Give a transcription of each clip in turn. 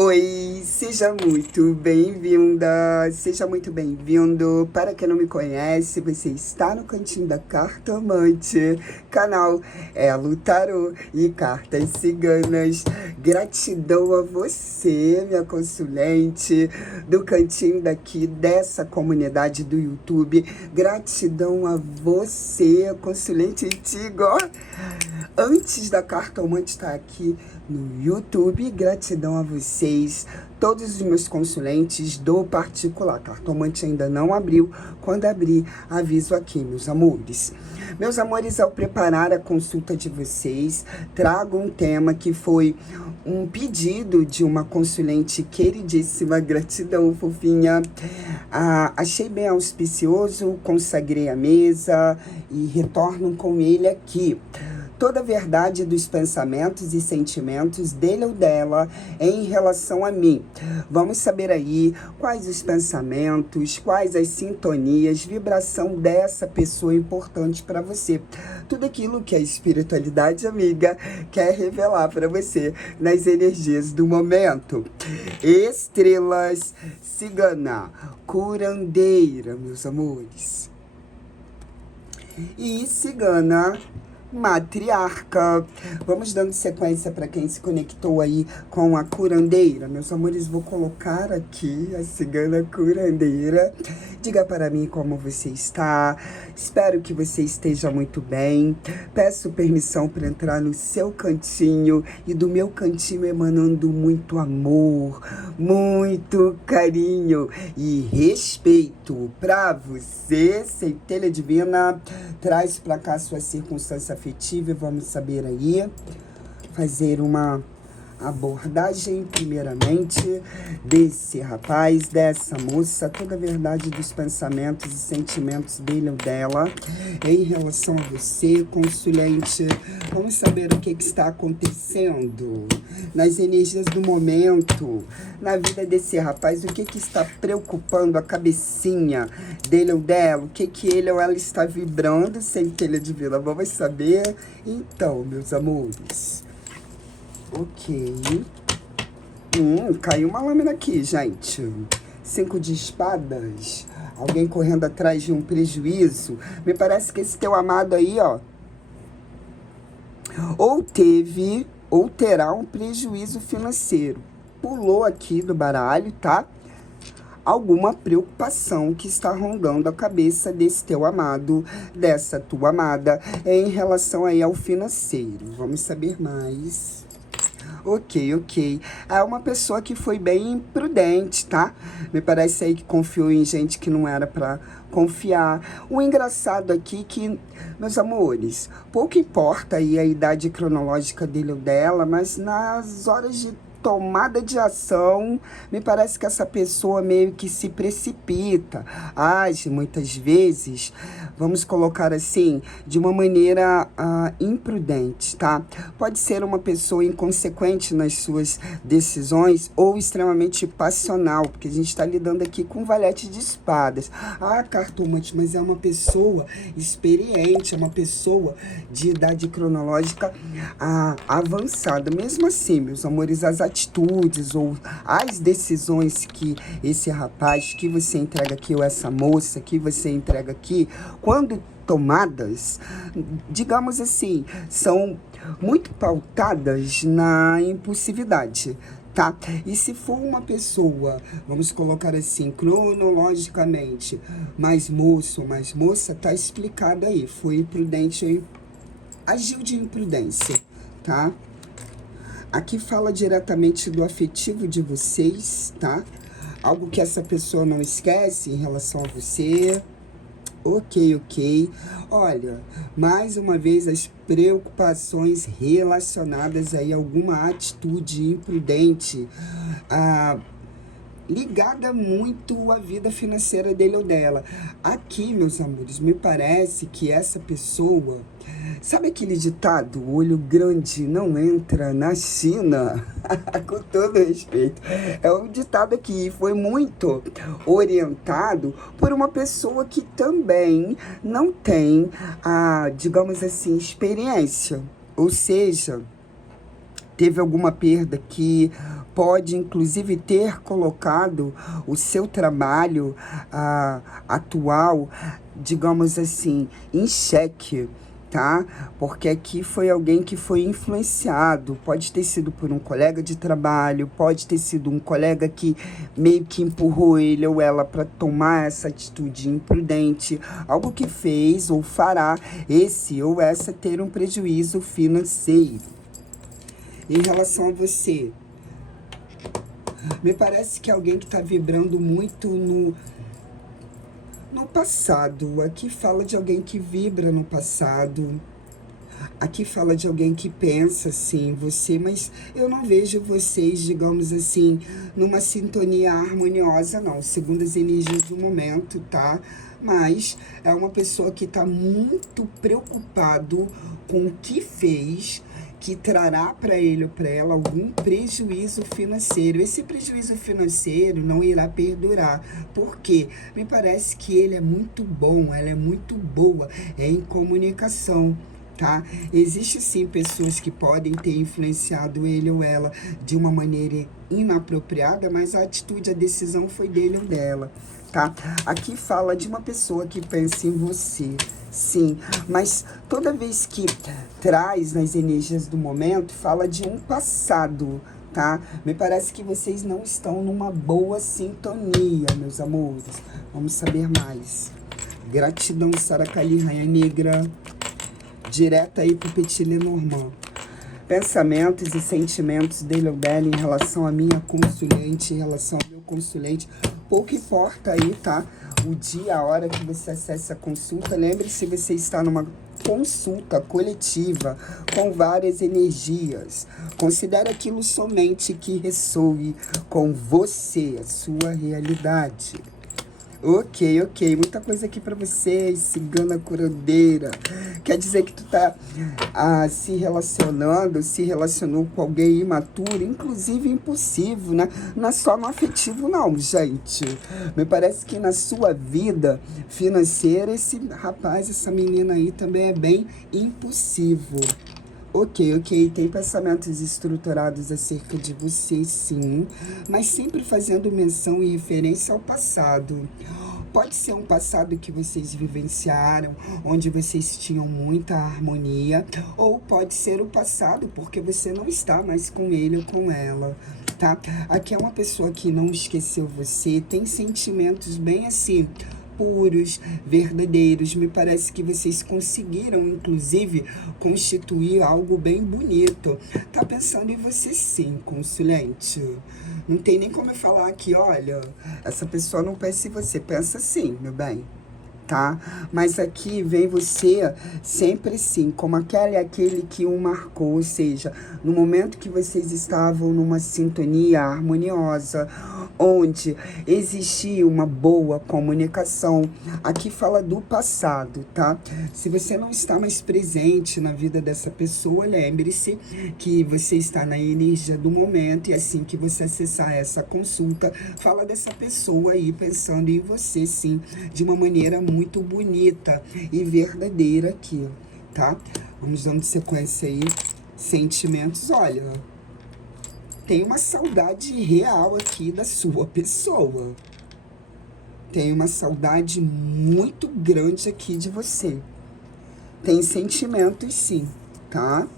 Oi, seja muito bem-vinda, seja muito bem-vindo. Para quem não me conhece, você está no Cantinho da Cartomante, canal Elo Tarô e Cartas Ciganas. Gratidão a você, minha consulente do cantinho daqui dessa comunidade do YouTube. Gratidão a você, consulente Tigo. Antes da Cartomante estar aqui no YouTube, gratidão a vocês, todos os meus consulentes do particular. Cartomante ainda não abriu, quando abrir, aviso aqui, meus amores. Meus amores, ao preparar a consulta de vocês, trago um tema que foi um pedido de uma consulente queridíssima, gratidão, fofinha. Achei bem auspicioso, consagrei a mesa e retorno com ele aqui. Toda a verdade dos pensamentos e sentimentos dele ou dela em relação a mim. Vamos saber aí quais os pensamentos, quais as sintonias, vibração dessa pessoa importante para você. Tudo aquilo que a espiritualidade amiga quer revelar para você nas energias do momento. Estrelas cigana, curandeira, meus amores. E cigana matriarca. Vamos dando sequência para quem se conectou aí com a curandeira. Meus amores, vou colocar aqui a cigana curandeira. Diga para mim como você está. Espero que você esteja muito bem. Peço permissão para entrar no seu cantinho e do meu cantinho emanando muito amor, muito carinho e respeito para você. Centelha divina, traz para cá sua circunstância afetiva e vamos saber aí, fazer uma abordagem primeiramente desse rapaz, dessa moça, toda a verdade dos pensamentos e sentimentos dele ou dela em relação a você, consulente. Vamos saber o que está acontecendo nas energias do momento, na vida desse rapaz, o que está preocupando a cabecinha dele ou dela, o que ele ou ela está vibrando, centelha divina. Vamos saber então, meus amores. Ok. Caiu uma lâmina aqui, gente. 5 de espadas. Alguém correndo atrás de um prejuízo. Me parece que esse teu amado aí, ó, ou teve, ou terá um prejuízo financeiro. Pulou aqui do baralho, tá? Alguma preocupação que está rondando a cabeça desse teu amado, dessa tua amada, em relação aí ao financeiro. Vamos saber mais. Ok. É uma pessoa que foi bem imprudente, tá? Me parece aí que confiou em gente que não era pra confiar. O engraçado aqui que, meus amores, pouco importa aí a idade cronológica dele ou dela, mas nas horas de tomada de ação, me parece que essa pessoa meio que se precipita, age muitas vezes, vamos colocar assim, de uma maneira imprudente, tá? Pode ser uma pessoa inconsequente nas suas decisões ou extremamente passional, porque a gente está lidando aqui com um valete de espadas. Cartomante, mas é uma pessoa experiente, é uma pessoa de idade cronológica avançada. Mesmo assim, meus amores, as atitudes ou as decisões que esse rapaz que você entrega aqui, ou essa moça que você entrega aqui, quando tomadas, digamos assim, são muito pautadas na impulsividade, tá? E se for uma pessoa, vamos colocar assim, cronologicamente, mais moço, mais moça, tá explicado aí, foi imprudente, agiu de imprudência, tá? Aqui fala diretamente do afetivo de vocês, tá? Algo que essa pessoa não esquece em relação a você. Ok. Olha, mais uma vez as preocupações relacionadas aí a alguma atitude imprudente, ligada muito à vida financeira dele ou dela. Aqui, meus amores, me parece que essa pessoa... Sabe aquele ditado, o olho grande não entra na China? Com todo respeito. É um ditado que foi muito orientado por uma pessoa que também não tem digamos assim, experiência. Ou seja, teve alguma perda que pode, inclusive, ter colocado o seu trabalho atual, digamos assim, em xeque, tá? Porque aqui foi alguém que foi influenciado, pode ter sido por um colega de trabalho, pode ter sido um colega que meio que empurrou ele ou ela para tomar essa atitude imprudente, algo que fez ou fará esse ou essa ter um prejuízo financeiro. Em relação a você, me parece que é alguém que está vibrando muito no passado. Aqui fala de alguém que vibra no passado. Aqui fala de alguém que pensa assim, você, mas eu não vejo vocês, digamos assim, numa sintonia harmoniosa, não, segundo as energias do momento, tá? Mas é uma pessoa que está muito preocupado com o que fez, que trará para ele ou para ela algum prejuízo financeiro. Esse prejuízo financeiro não irá perdurar, porque me parece que ele é muito bom, ela é muito boa em comunicação, tá? Existe sim pessoas que podem ter influenciado ele ou ela de uma maneira inapropriada, mas a atitude, a decisão foi dele ou dela, tá? Aqui fala de uma pessoa que pensa em você, sim, mas toda vez que traz nas energias do momento, fala de um passado, tá? Me parece que vocês não estão numa boa sintonia, meus amores. Vamos saber mais. Gratidão, Saracali, Rainha Negra. Direto aí pro Petit Lenormand. Pensamentos e sentimentos dele ou dela em relação à minha consulente, em relação ao meu consulente. Pouco importa aí, tá? O dia, a hora que você acessa a consulta. Lembre-se, você está numa consulta coletiva com várias energias. Considere aquilo somente que ressoe com você, a sua realidade. Ok, muita coisa aqui pra você, cigana curandeira. Quer dizer que tu tá se relacionou com alguém imaturo, inclusive impulsivo, né? Não é só no afetivo não, gente. Me parece que na sua vida financeira, esse rapaz, essa menina aí também é bem impulsivo. Ok, tem pensamentos estruturados acerca de você, sim, mas sempre fazendo menção e referência ao passado. Pode ser um passado que vocês vivenciaram, onde vocês tinham muita harmonia, ou pode ser o passado porque você não está mais com ele ou com ela, tá? Aqui é uma pessoa que não esqueceu você, tem sentimentos bem assim, puros, verdadeiros. Me parece que vocês conseguiram, inclusive, constituir algo bem bonito. Tá pensando em você sim, consulente. Não tem nem como eu falar aqui, olha, essa pessoa não pensa em você. Pensa sim, meu bem, tá? Mas aqui vem você sempre sim, como aquele que o marcou, ou seja, no momento que vocês estavam numa sintonia harmoniosa, onde existia uma boa comunicação. Aqui fala do passado, tá? Se você não está mais presente na vida dessa pessoa, lembre-se que você está na energia do momento e assim que você acessar essa consulta, fala dessa pessoa aí pensando em você, sim, de uma maneira muito bonita e verdadeira aqui, tá? Vamos dando sequência aí. Sentimentos, olha, tem uma saudade real aqui da sua pessoa. Tem uma saudade muito grande aqui de você. Tem sentimentos sim, tá?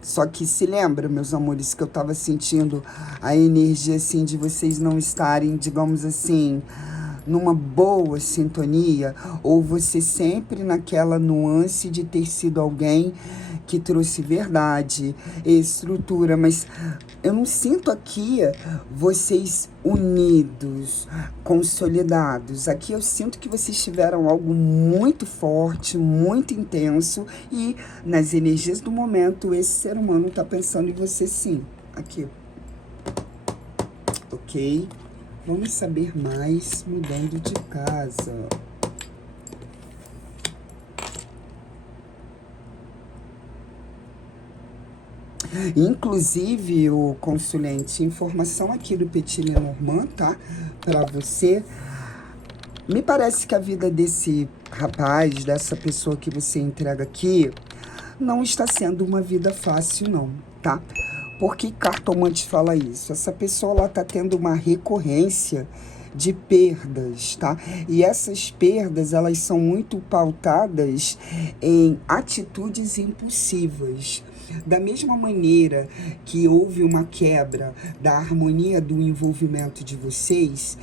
Só que se lembra, meus amores, que eu tava sentindo a energia assim de vocês não estarem, digamos assim, numa boa sintonia, ou você sempre naquela nuance de ter sido alguém que trouxe verdade, estrutura, mas eu não sinto aqui vocês unidos, consolidados. Aqui eu sinto que vocês tiveram algo muito forte, muito intenso, e nas energias do momento esse ser humano tá pensando em você sim. Aqui. Ok? Vamos saber mais mudando de casa. Inclusive, o consulente, informação aqui do Petit Lenormand, tá? Pra você. Me parece que a vida desse rapaz, dessa pessoa que você entrega aqui, não está sendo uma vida fácil, não, tá? Por que cartomante fala isso? Essa pessoa ela tá tendo uma recorrência de perdas, tá? E essas perdas, elas são muito pautadas em atitudes impulsivas. Da mesma maneira que houve uma quebra da harmonia do envolvimento de vocês,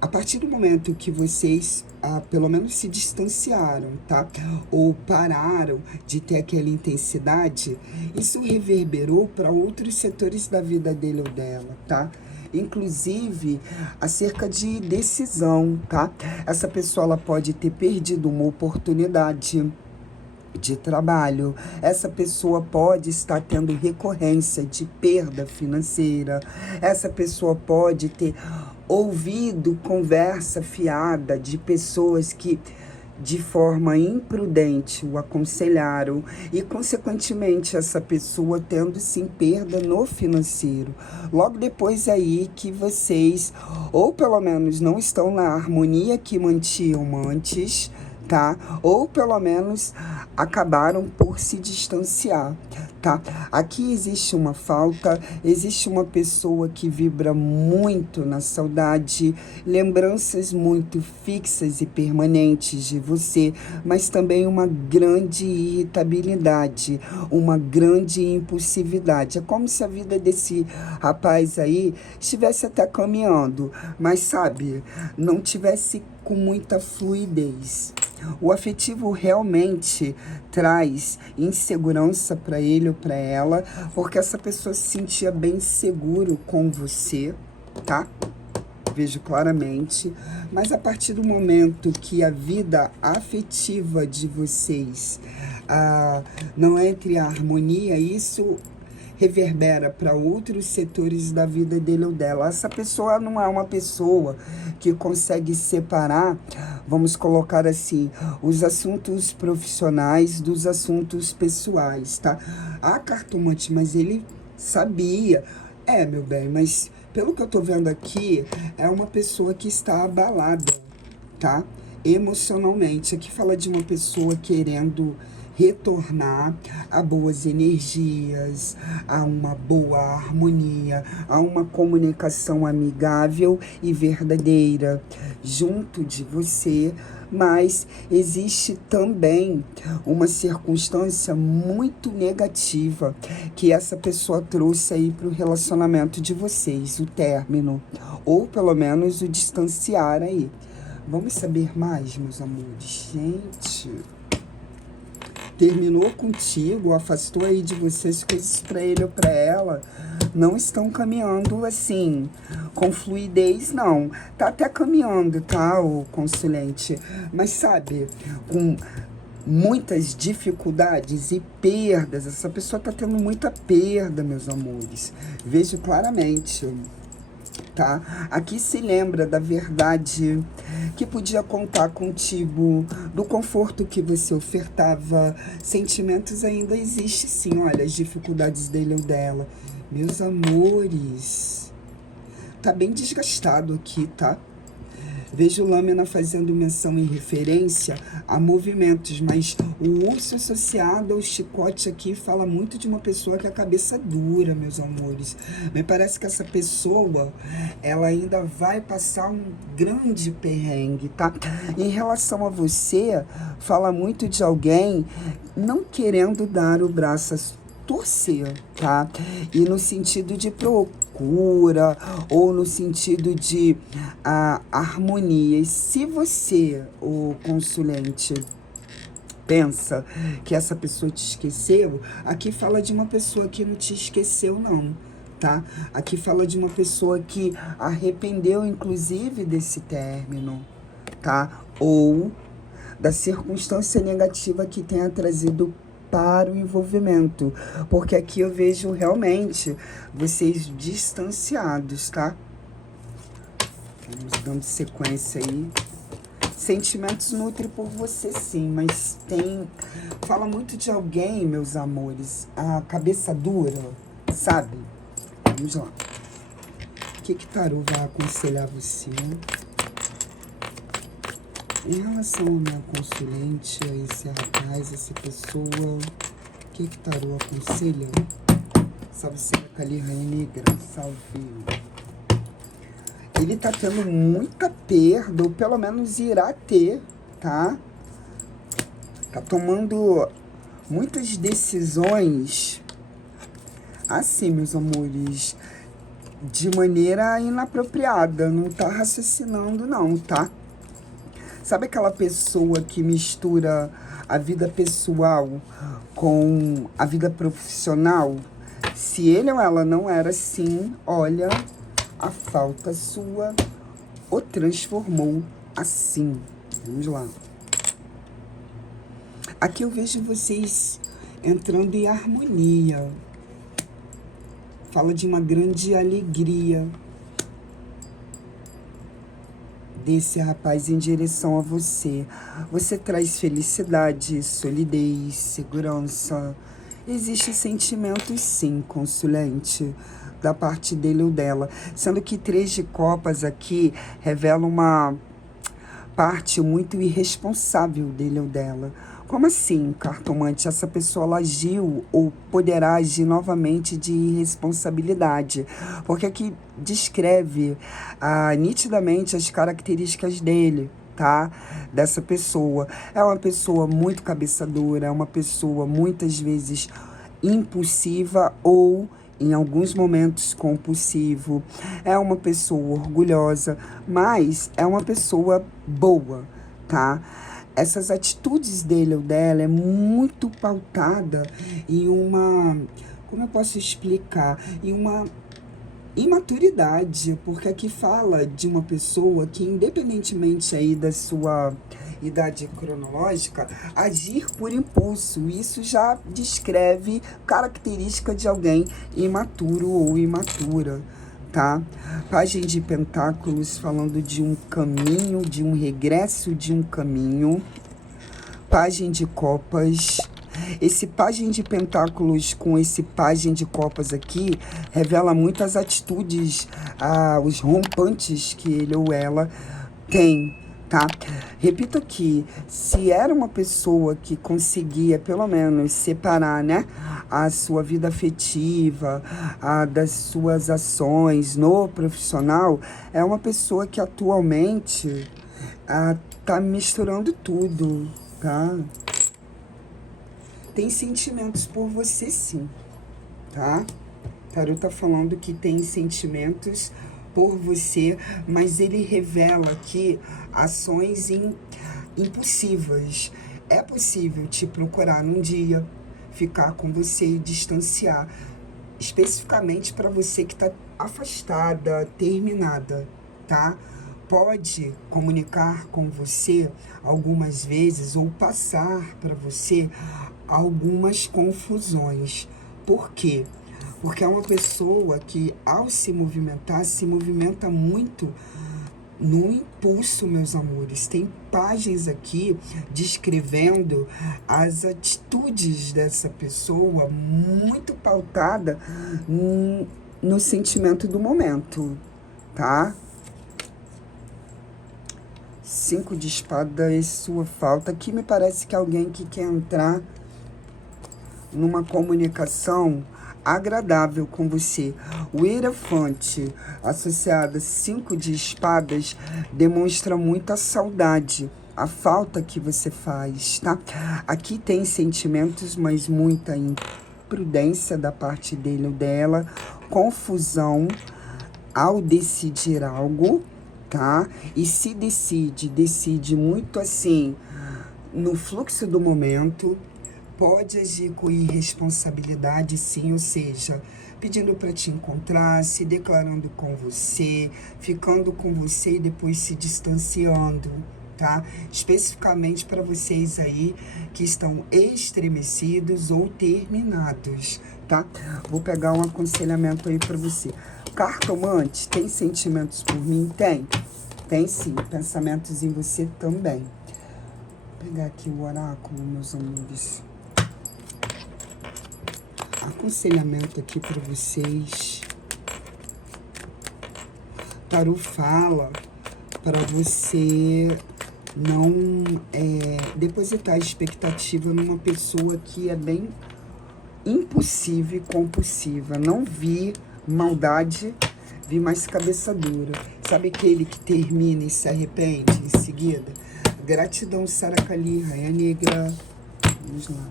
a partir do momento que vocês, pelo menos se distanciaram, tá? Ou pararam de ter aquela intensidade, isso reverberou para outros setores da vida dele ou dela, tá? Inclusive, acerca de decisão, tá? Essa pessoa, ela pode ter perdido uma oportunidade de trabalho. Essa pessoa pode estar tendo recorrência de perda financeira. Essa pessoa pode ter ouvido conversa fiada de pessoas que de forma imprudente o aconselharam e, consequentemente, essa pessoa tendo sim perda no financeiro. Logo depois aí que vocês, ou pelo menos não estão na harmonia que mantinham antes, tá? Ou pelo menos acabaram por se distanciar, tá? Aqui existe uma falta, existe uma pessoa que vibra muito na saudade, lembranças muito fixas e permanentes de você, mas também uma grande irritabilidade, uma grande impulsividade. É como se a vida desse rapaz aí estivesse até caminhando, mas sabe, não tivesse com muita fluidez. O afetivo realmente traz insegurança para ele ou para ela, porque essa pessoa se sentia bem seguro com você, tá? Vejo claramente. Mas a partir do momento que a vida afetiva de vocês não entre a harmonia, isso reverbera para outros setores da vida dele ou dela. Essa pessoa não é uma pessoa que consegue separar, vamos colocar assim, os assuntos profissionais dos assuntos pessoais, tá? Cartomante, mas ele sabia. Meu bem, mas pelo que eu tô vendo aqui, é uma pessoa que está abalada, tá? Emocionalmente. Aqui fala de uma pessoa querendo retornar a boas energias, a uma boa harmonia, a uma comunicação amigável e verdadeira junto de você. Mas existe também uma circunstância muito negativa que essa pessoa trouxe aí para o relacionamento de vocês, o término, ou pelo menos o distanciar aí. Vamos saber mais, meus amores? Gente, terminou contigo, afastou aí de você as coisas para ele ou para ela, não estão caminhando assim, com fluidez, não. Tá até caminhando, tá, o consulente? Mas sabe, com muitas dificuldades e perdas, essa pessoa tá tendo muita perda, meus amores. Vejo claramente, tá? Aqui se lembra da verdade, que podia contar contigo, do conforto que você ofertava. Sentimentos ainda existem sim, olha, as dificuldades dele ou dela. Meus amores, tá bem desgastado aqui, tá? Vejo lâmina fazendo menção em referência a movimentos, mas o urso associado ao chicote aqui fala muito de uma pessoa que é a cabeça dura, meus amores. Me parece que essa pessoa, ela ainda vai passar um grande perrengue, tá? Em relação a você, fala muito de alguém não querendo dar o braço a torcer, tá? E no sentido de procura ou no sentido de harmonia. E se você, o consulente, pensa que essa pessoa te esqueceu, aqui fala de uma pessoa que não te esqueceu, não, tá? Aqui fala de uma pessoa que arrependeu, inclusive, desse término, tá? Ou da circunstância negativa que tenha trazido para o envolvimento, porque aqui eu vejo realmente vocês distanciados, tá? Vamos dando sequência aí. Sentimentos nutre por você sim, mas fala muito de alguém, meus amores, a cabeça dura, sabe? Vamos lá. O que tarô vai aconselhar você? Em relação ao meu consulente, a esse rapaz, essa pessoa, o que tarô aconselha? Salve, Senhora Kali, Rainha Negra. Salve. Ele tá tendo muita perda, ou pelo menos irá ter, tá? Tá tomando muitas decisões, assim, meus amores, de maneira inapropriada. Não tá raciocinando, não, tá? Sabe aquela pessoa que mistura a vida pessoal com a vida profissional? Se ele ou ela não era assim, olha, a falta sua o transformou assim. Vamos lá. Aqui eu vejo vocês entrando em harmonia. Fala de uma grande alegria desse rapaz em direção a você. Você traz felicidade, solidez, segurança. Existem sentimentos, sim, consulente, da parte dele ou dela. Sendo que 3 de copas aqui revela uma parte muito irresponsável dele ou dela. Como assim, cartomante? Essa pessoa ela agiu ou poderá agir novamente de irresponsabilidade. Porque aqui descreve nitidamente as características dele, tá? Dessa pessoa. É uma pessoa muito cabeça dura, é uma pessoa muitas vezes impulsiva ou em alguns momentos compulsivo. É uma pessoa orgulhosa, mas é uma pessoa boa, tá? Essas atitudes dele ou dela é muito pautada em uma, como eu posso explicar, em uma imaturidade, porque aqui fala de uma pessoa que, independentemente aí da sua idade cronológica, agir por impulso. Isso já descreve característica de alguém imaturo ou imatura, tá? Pajem de Pentáculos falando de um caminho, de um regresso de um caminho. Pajem de Copas. Esse Pajem de Pentáculos com esse Pajem de Copas aqui revela muitas atitudes, os rompantes que ele ou ela tem, tá? Repito aqui, se era uma pessoa que conseguia, pelo menos, separar, né, a sua vida afetiva, das suas ações no profissional, é uma pessoa que atualmente tá misturando tudo, tá? Tem sentimentos por você, sim, tá? Tarô tá falando que tem sentimentos por você, mas ele revela aqui ações impulsivas. É possível te procurar num dia, ficar com você e distanciar, especificamente para você que está afastada, terminada, tá? Pode comunicar com você algumas vezes ou passar para você algumas confusões. Por quê? Porque é uma pessoa que, ao se movimenta muito no impulso, meus amores. Tem páginas aqui descrevendo as atitudes dessa pessoa muito pautada no sentimento do momento, tá? 5 de espadas, sua falta. Aqui me parece que alguém que quer entrar numa comunicação agradável com você. O Hierophante, associado a 5 de espadas, demonstra muita saudade, a falta que você faz, tá? Aqui tem sentimentos, mas muita imprudência da parte dele ou dela, confusão ao decidir algo, tá? E se decide muito assim, no fluxo do momento. Pode agir com irresponsabilidade, sim, ou seja, pedindo para te encontrar, se declarando com você, ficando com você e depois se distanciando, tá? Especificamente para vocês aí que estão estremecidos ou terminados, tá? Vou pegar um aconselhamento aí para você. Cartomante, tem sentimentos por mim? Tem. Tem sim, pensamentos em você também. Vou pegar aqui o oráculo, meus amores. Aconselhamento aqui para vocês. Tarô fala para você não depositar expectativa numa pessoa que é bem impulsiva e compulsiva. Não vi maldade, vi mais cabeça dura. Sabe aquele que termina e se arrepende em seguida? Gratidão, Saracali, Rainha Negra. Vamos lá.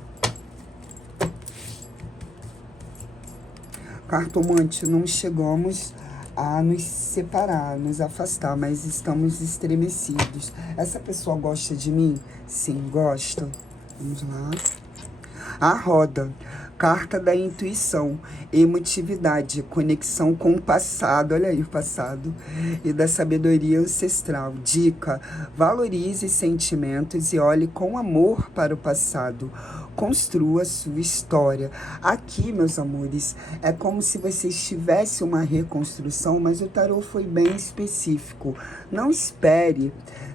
Cartomante, não chegamos a nos separar, nos afastar, mas estamos estremecidos. Essa pessoa gosta de mim? Sim, gosta. Vamos lá. A roda. Carta da intuição, emotividade, conexão com o passado, olha aí o passado, e da sabedoria ancestral. Dica: valorize sentimentos e olhe com amor para o passado. Construa sua história. Aqui, meus amores, é como se você tivesse uma reconstrução, mas o tarô foi bem específico. Não espere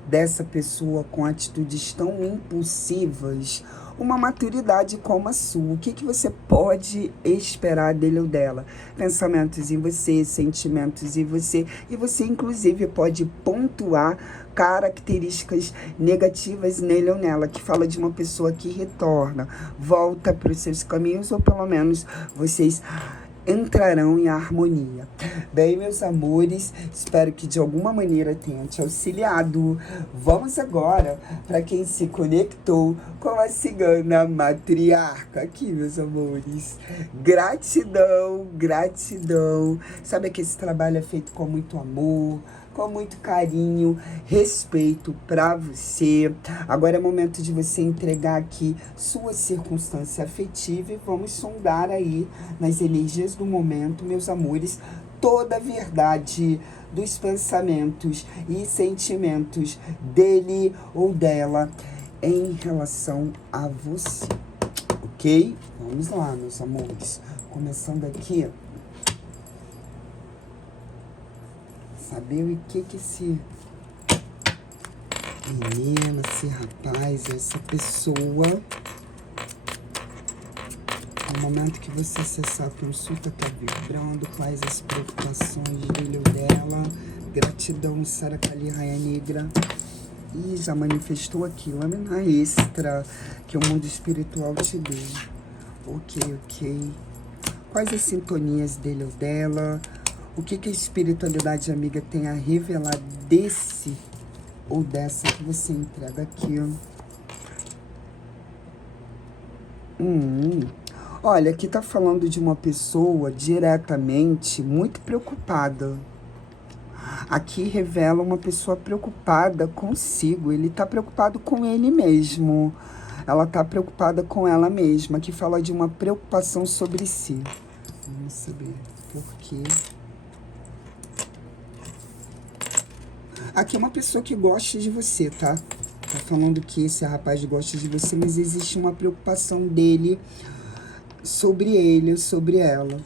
dessa pessoa com atitudes tão impulsivas uma maturidade como a sua. O que você pode esperar dele ou dela? Pensamentos em você, sentimentos em você, e você inclusive pode pontuar características negativas nele ou nela, que fala de uma pessoa que retorna, volta para os seus caminhos, ou pelo menos vocês entrarão em harmonia. Bem, meus amores, espero que de alguma maneira tenha te auxiliado. Vamos agora para quem se conectou com a cigana matriarca. Aqui, meus amores, gratidão, gratidão. Sabe que esse trabalho é feito com muito amor, com muito carinho, respeito para você. Agora é momento de você entregar aqui sua circunstância afetiva e vamos sondar aí nas energias do momento, meus amores, toda a verdade dos pensamentos e sentimentos dele ou dela em relação a você, ok? Vamos lá, meus amores. Começando aqui, saber o que esse menino, esse rapaz, essa pessoa, no momento que você acessar a consulta, tá vibrando, quais as preocupações dele ou dela. Gratidão, Saracali, Rainha Negra. E já manifestou aqui, lâmina extra, que o mundo espiritual te deu. Ok. Quais as sintonias dele ou dela? O que a espiritualidade amiga tem a revelar desse ou dessa que você entrega aqui? Olha, aqui tá falando de uma pessoa diretamente muito preocupada. Aqui revela uma pessoa preocupada consigo. Ele tá preocupado com ele mesmo. Ela tá preocupada com ela mesma. Aqui fala de uma preocupação sobre si. Vamos saber por quê. Aqui é uma pessoa que gosta de você, tá? Tá falando que esse rapaz gosta de você, mas existe uma preocupação dele sobre ele, sobre ela,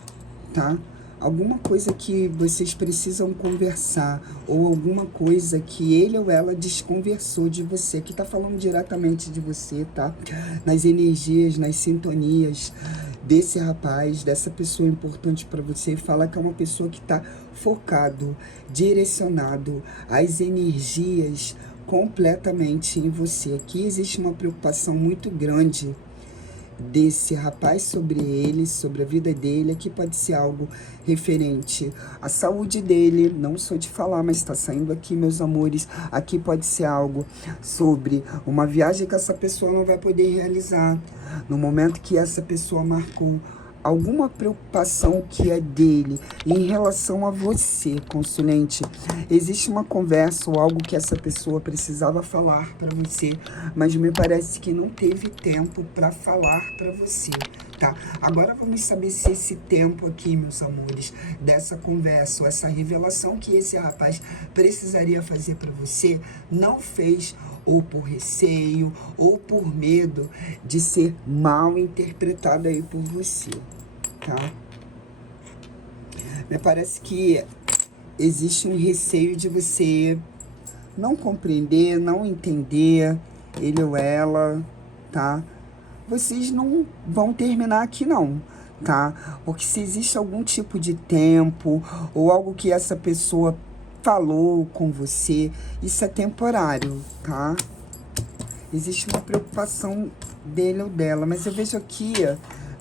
tá? Alguma coisa que vocês precisam conversar, ou alguma coisa que ele ou ela desconversou de você. Aqui tá falando diretamente de você, tá? Nas energias, nas sintonias desse rapaz, dessa pessoa importante para você. Fala que é uma pessoa que tá focado, direcionado às energias completamente em você. Aqui existe uma preocupação muito grande desse rapaz sobre ele, sobre a vida dele. Aqui pode ser algo referente à saúde dele, não sou de falar, mas está saindo aqui, meus amores. Aqui pode ser algo sobre uma viagem que essa pessoa não vai poder realizar, no momento que essa pessoa marcou alguma preocupação que é dele em relação a você, consulente. Existe uma conversa ou algo que essa pessoa precisava falar para você, mas me parece que não teve tempo para falar para você, tá? Agora vamos saber se esse tempo aqui, meus amores, dessa conversa, ou essa revelação que esse rapaz precisaria fazer para você, não fez, ou por receio, ou por medo de ser mal interpretado aí por você, tá? Me parece que existe um receio de você não compreender, não entender ele ou ela, tá? Vocês não vão terminar aqui não, tá? Porque se existe algum tipo de tempo, ou algo que essa pessoa falou com você, isso é temporário, tá? Existe uma preocupação dele ou dela, mas eu vejo aqui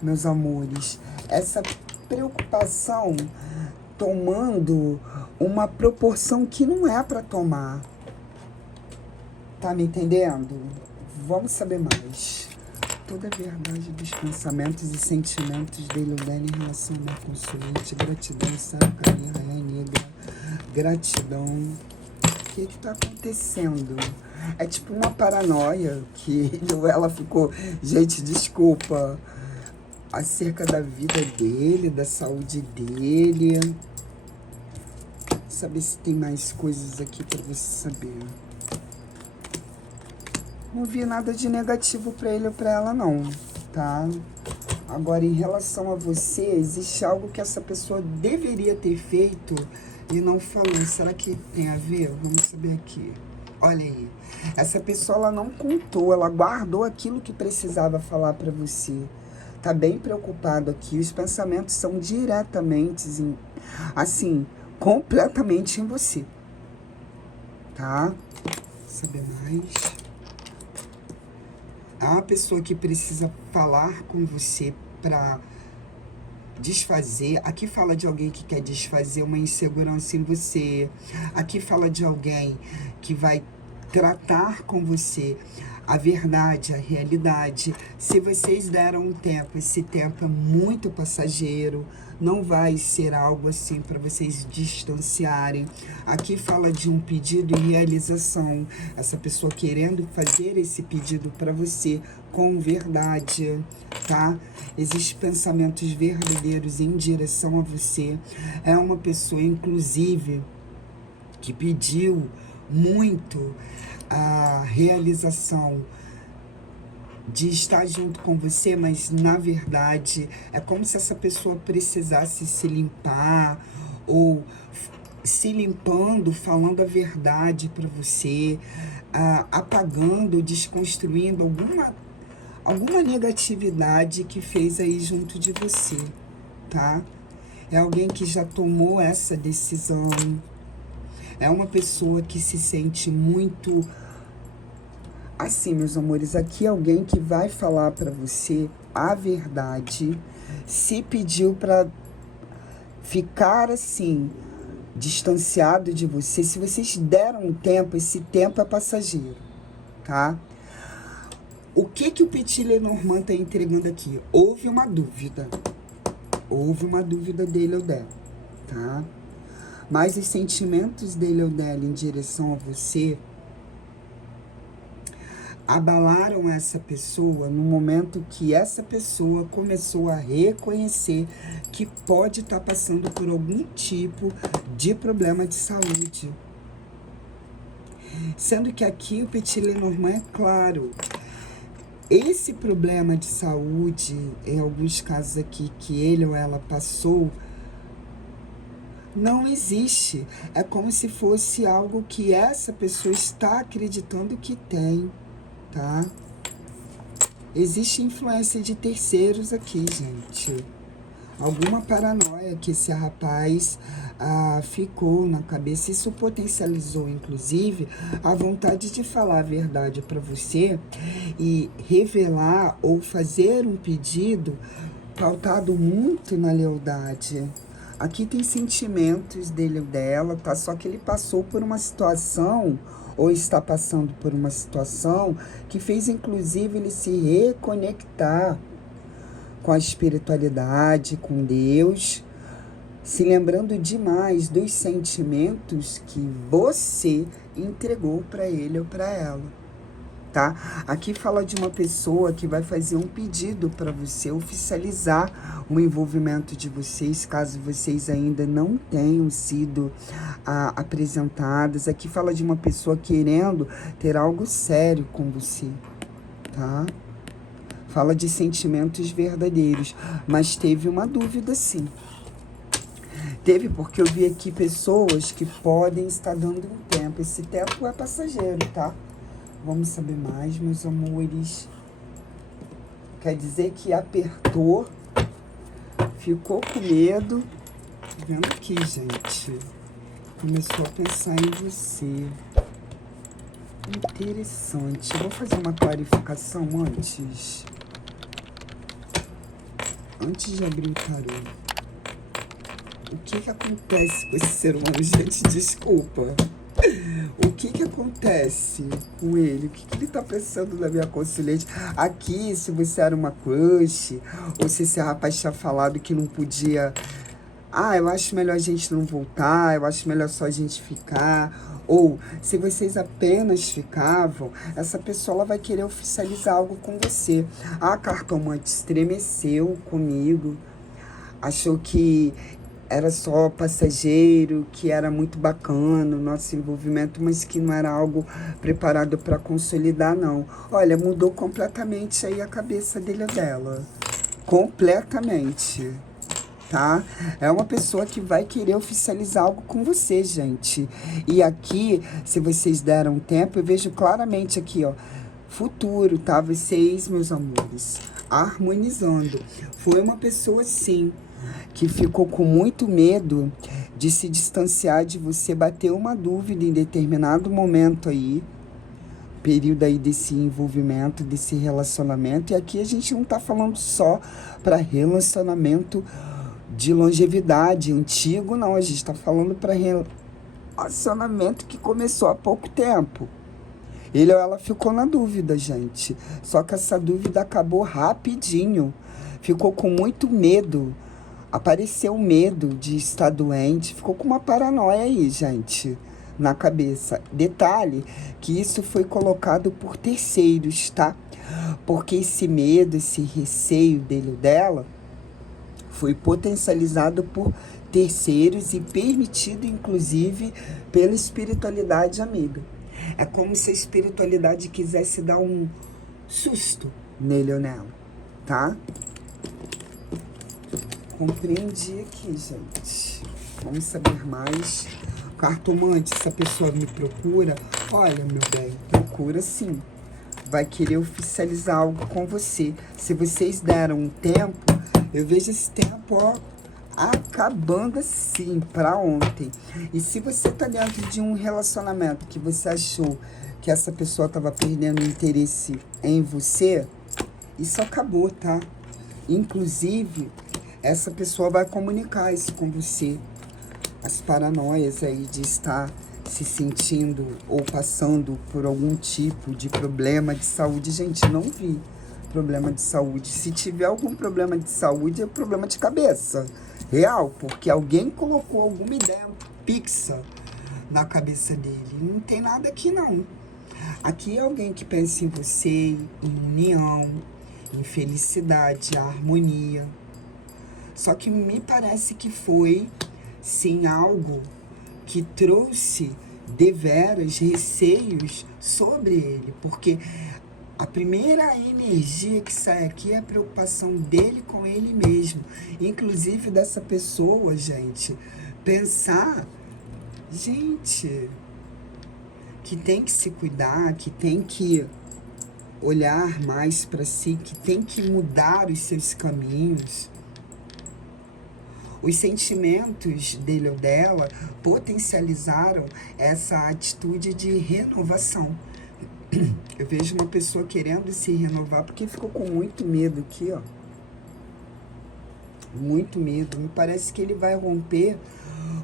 meus amores, essa preocupação tomando uma proporção que não é para tomar. Tá me entendendo? Vamos saber mais. Toda a verdade dos pensamentos e sentimentos dele ou dela em relação ao meu consulente. Gratidão, Sacaria, Rainha Negra. Gratidão. O que tá acontecendo? É tipo uma paranoia que ele ou ela ficou... Gente, desculpa. Acerca da vida dele, da saúde dele. Saber se tem mais coisas aqui pra você saber. Não vi nada de negativo pra ele ou pra ela, não, tá? Agora, em relação a você, existe algo que essa pessoa deveria ter feito e não falou. Será que tem a ver? Vamos saber aqui. Olha aí. Essa pessoa, ela não contou, ela guardou aquilo que precisava falar pra você. Tá bem preocupado aqui. Os pensamentos são diretamente, assim, completamente em você. Tá? Saber mais. Há uma pessoa que precisa falar com você para desfazer. Aqui fala de alguém que quer desfazer uma insegurança em você. Aqui fala de alguém que vai tratar com você a verdade, a realidade. Se vocês deram um tempo, esse tempo é muito passageiro. Não vai ser algo assim para vocês distanciarem. Aqui fala de um pedido e realização. Essa pessoa querendo fazer esse pedido para você com verdade, tá? Existem pensamentos verdadeiros em direção a você. É uma pessoa, inclusive, que pediu muito a realização de estar junto com você, mas na verdade é como se essa pessoa precisasse se limpar ou se limpando, falando a verdade para você, apagando, desconstruindo alguma negatividade que fez aí junto de você, tá? É alguém que já tomou essa decisão, é uma pessoa que se sente muito... Assim, meus amores, aqui é alguém que vai falar pra você a verdade, se pediu pra ficar assim, distanciado de você. Se vocês deram um tempo, esse tempo é passageiro, tá? O que o Petit Lenormand tá entregando aqui? Houve uma dúvida dele ou dela, tá? Mas os sentimentos dele ou dela em direção a você abalaram essa pessoa no momento que essa pessoa começou a reconhecer que pode estar passando por algum tipo de problema de saúde. Sendo que aqui o Petit Lenormand é claro. Esse problema de saúde, em alguns casos aqui que ele ou ela passou, não existe. É como se fosse algo que essa pessoa está acreditando que tem. Tá? Existe influência de terceiros aqui, gente. Alguma paranoia que esse rapaz ficou na cabeça. Isso potencializou, inclusive, a vontade de falar a verdade para você e revelar ou fazer um pedido pautado muito na lealdade. Aqui tem sentimentos dele ou dela, tá? Só que ele passou por uma situação... ou está passando por uma situação que fez, inclusive, ele se reconectar com a espiritualidade, com Deus, se lembrando demais dos sentimentos que você entregou para ele ou para ela, tá? Aqui fala de uma pessoa que vai fazer um pedido para você oficializar o envolvimento de vocês, caso vocês ainda não tenham sido apresentadas. Aqui fala de uma pessoa querendo ter algo sério com você, tá? Fala de sentimentos verdadeiros, mas teve uma dúvida sim. Teve, porque eu vi aqui pessoas que podem estar dando um tempo. Esse tempo é passageiro, tá? Vamos saber mais, meus amores. Quer dizer que apertou, ficou com medo. Tá vendo aqui, gente? Começou a pensar em você. Interessante. Vou fazer uma clarificação antes. Antes de abrir o tarô, o que que acontece com esse ser humano? Gente, desculpa. O que que acontece com ele? O que que ele tá pensando na minha consulente? Aqui, se você era uma crush, ou se esse rapaz tinha falado que não podia... Ah, eu acho melhor a gente não voltar, eu acho melhor só a gente ficar. Ou, se vocês apenas ficavam, essa pessoa ela vai querer oficializar algo com você. A cartomante estremeceu comigo, achou que era só passageiro, que era muito bacana o nosso envolvimento, mas que não era algo preparado para consolidar, não. Olha, mudou completamente aí a cabeça dele ou dela. Completamente, tá? É uma pessoa que vai querer oficializar algo com você, gente. E aqui, se vocês deram tempo, eu vejo claramente aqui, ó, futuro, tá? Vocês, meus amores, harmonizando. Foi uma pessoa, sim, que ficou com muito medo de se distanciar de você, bater uma dúvida em determinado momento aí, período aí desse envolvimento, desse relacionamento. E aqui a gente não tá falando só para relacionamento de longevidade, antigo, não. A gente tá falando para relacionamento que começou há pouco tempo. Ele ou ela ficou na dúvida, gente. Só que essa dúvida acabou rapidinho. Ficou com muito medo. Apareceu o medo de estar doente. Ficou com uma paranoia aí, gente, na cabeça. Detalhe que isso foi colocado por terceiros, tá? Porque esse medo, esse receio dele ou dela foi potencializado por terceiros e permitido, inclusive, pela espiritualidade amiga. É como se a espiritualidade quisesse dar um susto nele ou nela, tá? Compreendi aqui, gente. Vamos saber mais. Cartomante, se a pessoa me procura, olha, meu bem, procura sim. Vai querer oficializar algo com você. Se vocês deram um tempo, eu vejo esse tempo, ó, acabando assim, pra ontem. E se você tá dentro de um relacionamento que você achou que essa pessoa tava perdendo interesse em você, isso acabou, tá? Inclusive, essa pessoa vai comunicar isso com você. As paranoias aí de estar se sentindo ou passando por algum tipo de problema de saúde. Gente, não vi problema de saúde. Se tiver algum problema de saúde, é problema de cabeça. Real, porque alguém colocou alguma ideia fixa na cabeça dele. Não tem nada aqui, não. Aqui é alguém que pensa em você, em união, em felicidade, harmonia. Só que me parece que foi, sim, algo que trouxe deveras receios sobre ele. Porque a primeira energia que sai aqui é a preocupação dele com ele mesmo. Inclusive dessa pessoa, gente, pensar, gente, que tem que se cuidar, que tem que olhar mais para si, que tem que mudar os seus caminhos. Os sentimentos dele ou dela potencializaram essa atitude de renovação. Eu vejo uma pessoa querendo se renovar porque ficou com muito medo aqui, ó. Muito medo. Me parece que ele vai romper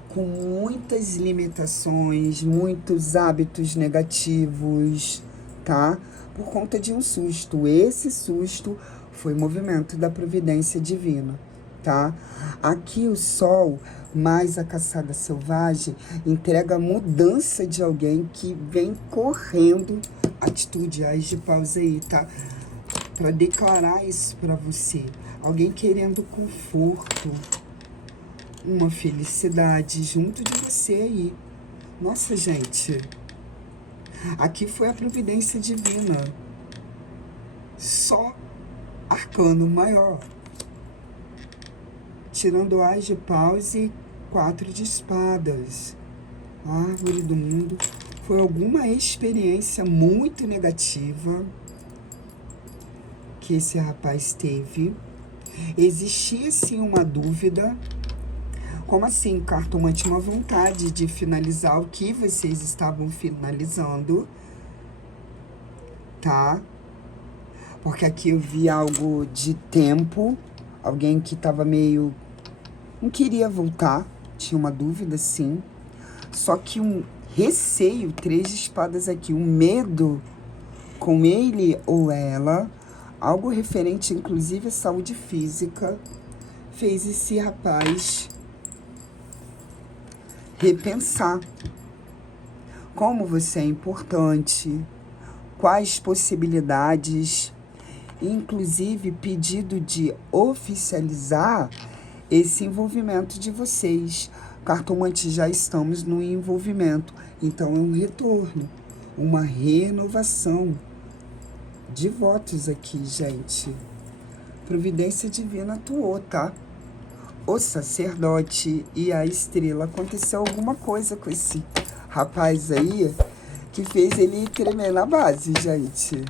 com muitas limitações, muitos hábitos negativos, tá? Por conta de um susto. Esse susto foi movimento da providência divina, tá? Aqui o sol, mais a caçada selvagem, entrega a mudança de alguém que vem correndo. Atitude, Ás de Paus aí, tá? Para declarar isso para você. Alguém querendo conforto, uma felicidade junto de você aí. Nossa, gente. Aqui foi a providência divina. Só arcano maior. Tirando Ás de Paus e 4 de espadas. A árvore do mundo. Foi alguma experiência muito negativa que esse rapaz teve. Existia, sim, uma dúvida. Como assim, cartomante? Uma vontade de finalizar o que vocês estavam finalizando, tá? Porque aqui eu vi algo de tempo, Alguém que estava meio... não queria voltar, tinha uma dúvida, sim. Só que um receio, 3 de espadas aqui, um medo com ele ou ela, algo referente inclusive à saúde física, fez esse rapaz repensar como você é importante, quais possibilidades, inclusive pedido de oficializar esse envolvimento de vocês. Cartomante, já estamos no envolvimento, então é um retorno, uma renovação de votos aqui, gente. Providência divina atuou, tá? O sacerdote e a estrela. Aconteceu alguma coisa com esse rapaz aí que fez ele tremer na base, gente.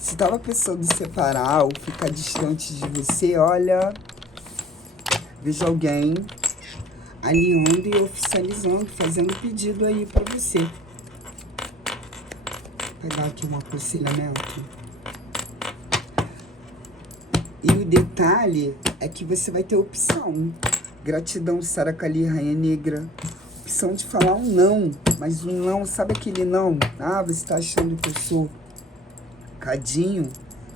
Se tava pensando em separar ou ficar distante de você, olha, veja alguém alinhando e oficializando, fazendo pedido aí pra você. Vou pegar aqui um aconselhamento. E o detalhe é que você vai ter opção. Gratidão, Saracali, Rainha Negra. Opção de falar um não, mas um não, sabe aquele não? Ah, você tá achando que eu sou cadinho?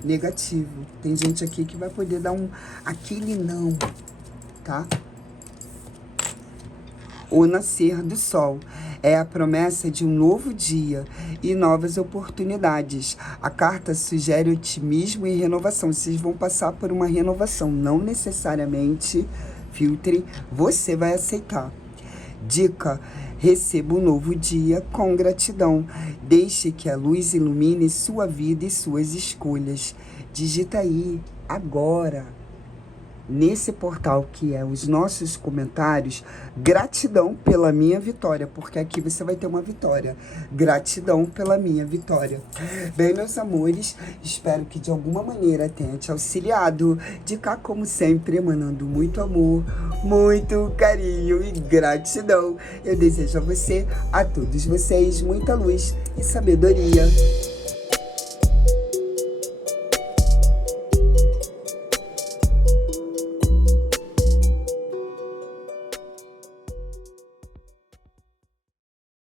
Negativo. Tem gente aqui que vai poder dar aquele não, tá? O nascer do sol é a promessa de um novo dia e novas oportunidades. A carta sugere otimismo e renovação. Vocês vão passar por uma renovação, não necessariamente, filtre, você vai aceitar. Dica: receba um novo dia com gratidão. Deixe que a luz ilumine sua vida e suas escolhas. Digita aí, agora, nesse portal que é os nossos comentários, gratidão pela minha vitória, porque aqui você vai ter uma vitória. Gratidão pela minha vitória. Bem, meus amores, espero que de alguma maneira tenha te auxiliado. De cá, como sempre, emanando muito amor, muito carinho e gratidão. Eu desejo a você, a todos vocês, muita luz e sabedoria.